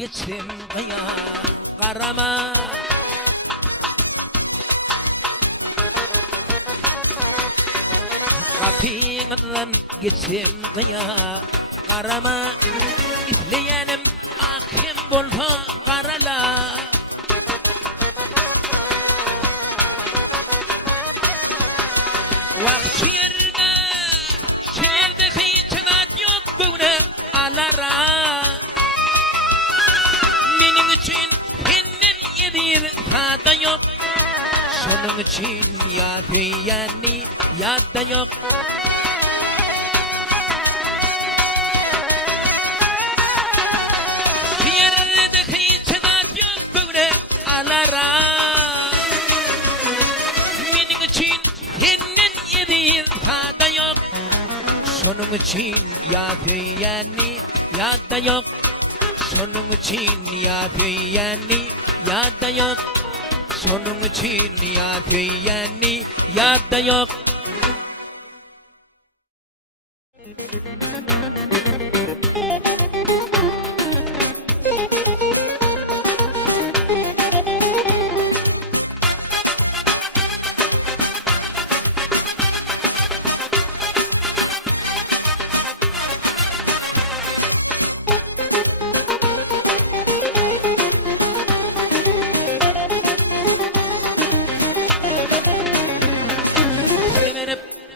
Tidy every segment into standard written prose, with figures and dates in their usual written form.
geçim kıya karama. Kapıyından geçim kıya karama. İzleyenim akim bolsa karala. Vakti yerine şehirde hiç yok böyle alara. Benim için senin yedir tadı yok. Şunun için ya diyeni ya da yok. Şehirde hiç yok böyle alara. Benim için senin yedir tadı yok. Şunun için ya diyeni ya da yok. Şunun için ya diyeni ya da yok. Şunun için ya diyeni ya da yok.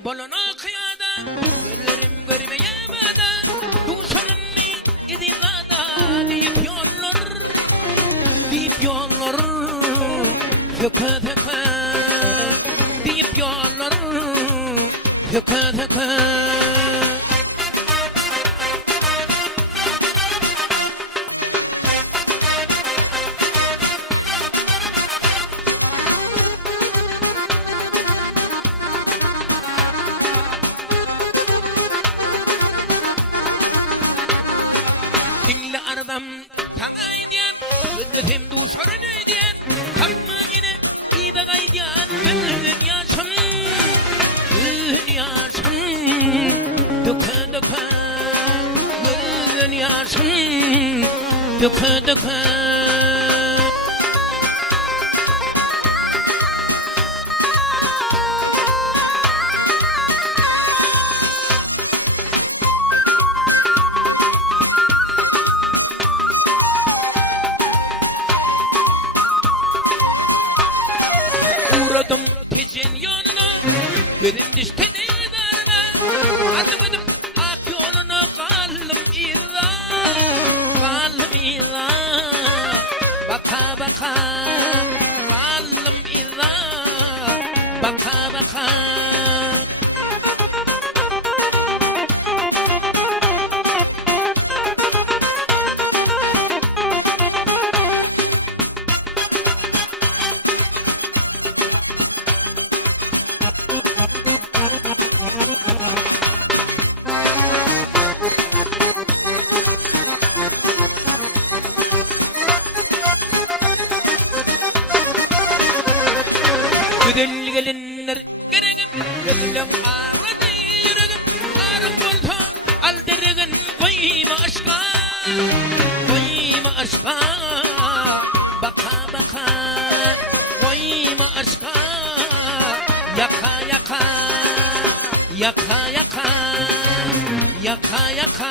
Bolonu kıyada, güllerim görmeye bada, duşanını gidilada deyip yollar, söke söke, deyip yollar, söke söke. Dinle aradan sana gidiyen, gözüm duşarın ödeyen, kalma yine iyi de gaydiyen, gönlün yaşın, döke döke, gönlün yaşın, döke döke. Uğradım tecin yoluna, gözüm düştü didarına. Adım adım ak yoluna kaldım irra, kaldım irra. Baka baka, kaldım irra, baka baka. Güzel gelinler geregim, gelilim ağrını yüreğim. Ağrım bolsa aldırgın koyma aşka, koyma aşka. Baka baka, koyma aşka. Yaka yaka, yaka yaka, yaka yaka.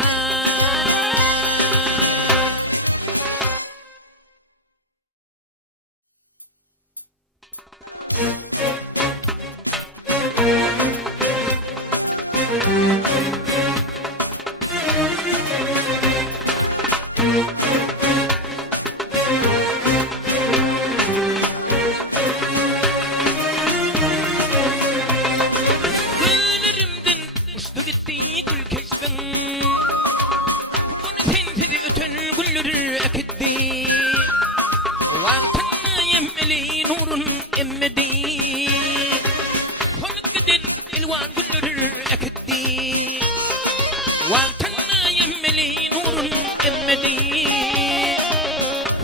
Güllerimden uçtu gitti gül kestin, bunu sensiz öten güller ekitti. Vaktin yemmeli nurun emmedi, soluk giden elvan güller ekitti. Vaktin yemmeli nurun emmedi,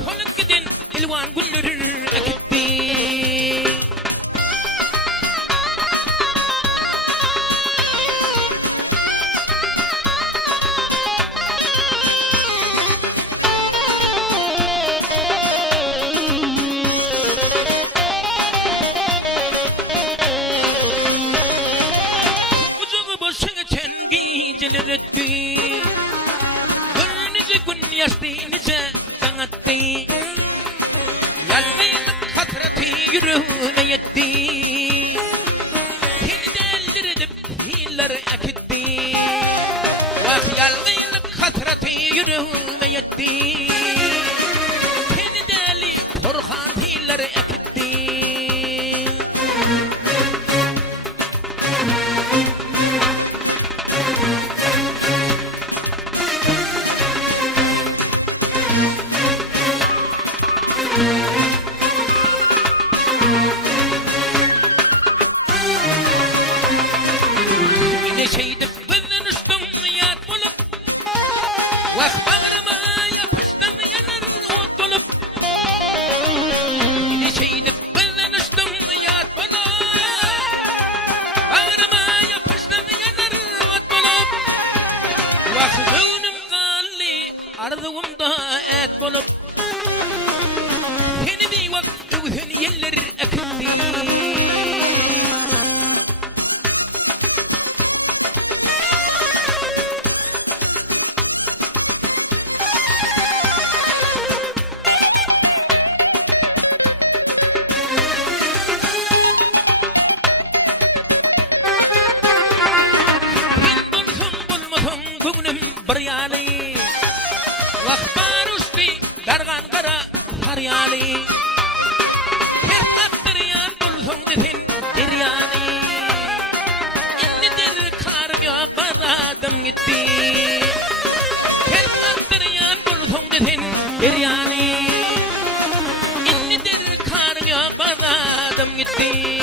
soluk giden elvan güller ekitti. yüreğime yetti. Seni delirdim hiller ekitti. Vah yalgınlık hasreti yüreğime yetti. Seni deli korkan hiller ekitti. Yine şeydip gözün üstün yat bulup, vah bağrıma yapıştın yanar ot bulup. Yine şeydip gözün üstün yat bulup, bağrıma yapıştın yanar ot bulup. Vah gönlüm galli arzumda et bulup. Seni bir vakit öğün yeller ekitti. Sen bulsun bulmasın gönlüm bir yali. Vah bar üstü dargan kara faryali. Ters attıryan bulsun desin deryani. İnnidir karım yok baradım gitti. Ters attıryan bulsun desin deryani. İnnidir karım yok baradım gitti.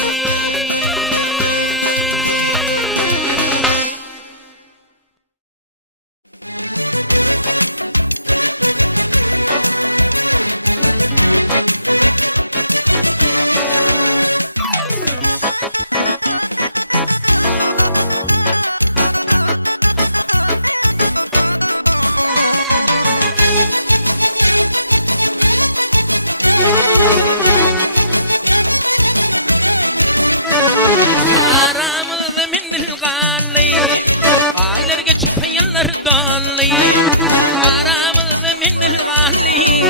Aramızda mindil galli, aylar geçip yıllar dolly. Aramızda mindil galli,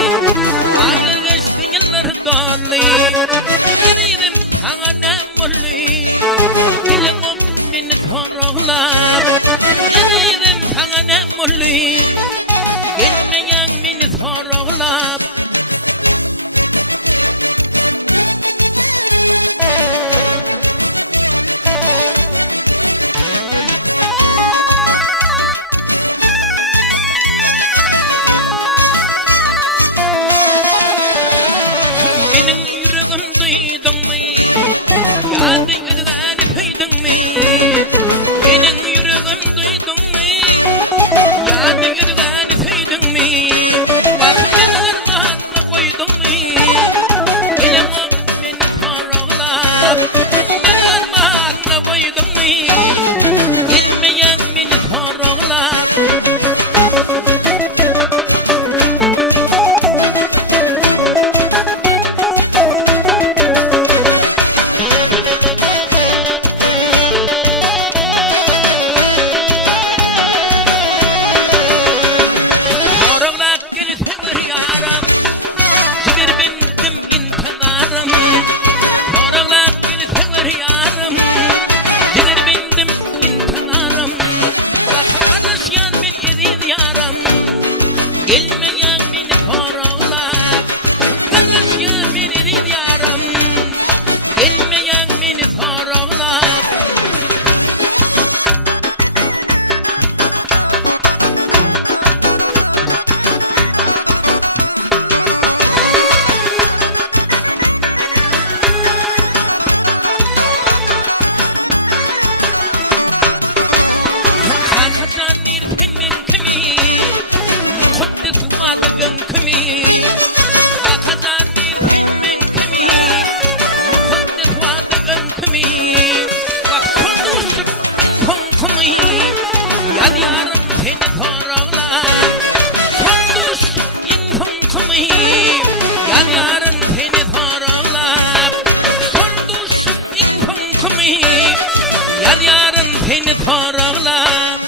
aylar geçti yıllar dolly. Yürüdüm sana ne mulli, dilim beni sorgular. Yürüdüm sana ne mulli, gelmeyen beni sorgular. Benim yüreğim duydun mu? Yadı yüreğini duydun mu? Benim yüreğim duydun mu? Yadı yüreğini duydun mu? Bak beni armağanına koydun mu? Benim beni sorgular. Beni armağanına koydun mu? Gelmeyen beni sorgular. Gelmeyen beni sorgular. Kardeşim beni diyarım. Gelmeyen beni sorgular. Kalkacan irsenin kimi, kuddes vadıgın kimi. Kalkacan irsenin kimi, kuddes vadıgın kimi. Bak solduşuk inhon kimi, yad yarım seni sorgular. Solduşuk inhon kimi, yad yarım seni sorgular. Solduşuk inhon kimi, yad yarım seni sorgular.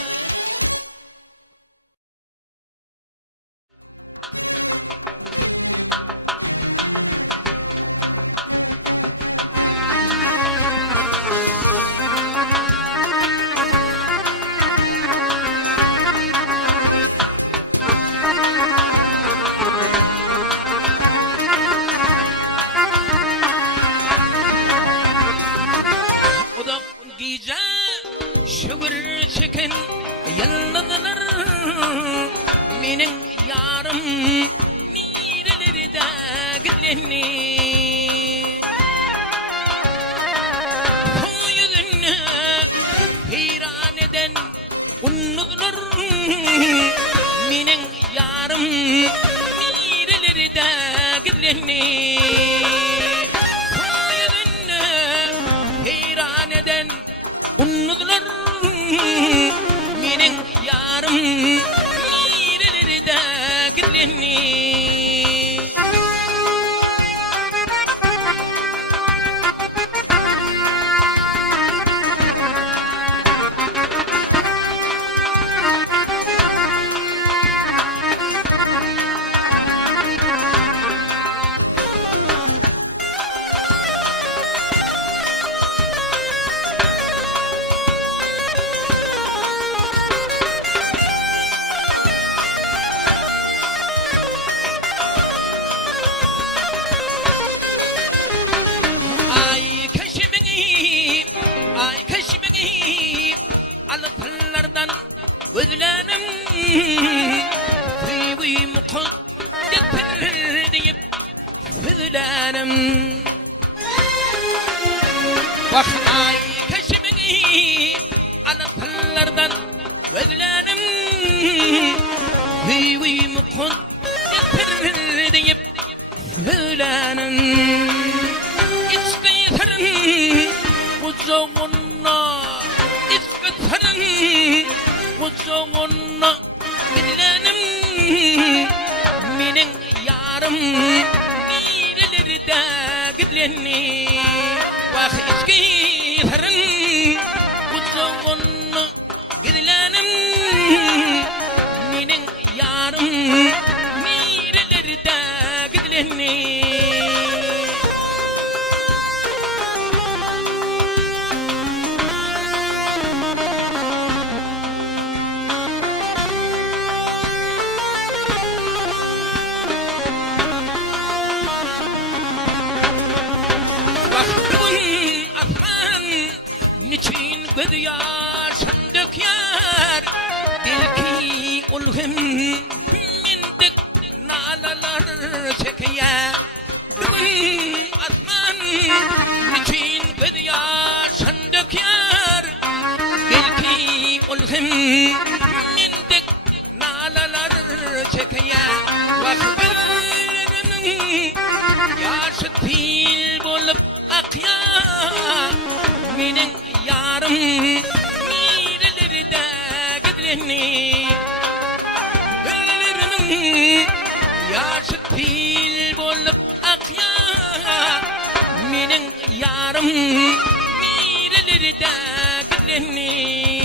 gidileni koyununu heyran eden unutulur menin yarım mireleri de gidileni. Gözlerim duygumu getir deyip sözlerim. Bak ay keşimini anıtlardan gözlerim duygumu getir deyip sözlerim. İsteyserin kucağına isteserin kucağına gidilenim menin yarım mireleri de gidileni. Vah iskeylerin kucağına gidilenim menin yarım mireleri de gidileni. Niçin göz yaşın döker belki ulhim mindik nalalar çeker. Bugün asman niçin göz yaşın döker belki ulhim mindik nalalar çeker. Vakıflarının yaşı fil bulup akya menin yarım mireleri de gidileni. Gözlerimin yaşı fil bulup akya menin yarım mireleri de gidileni.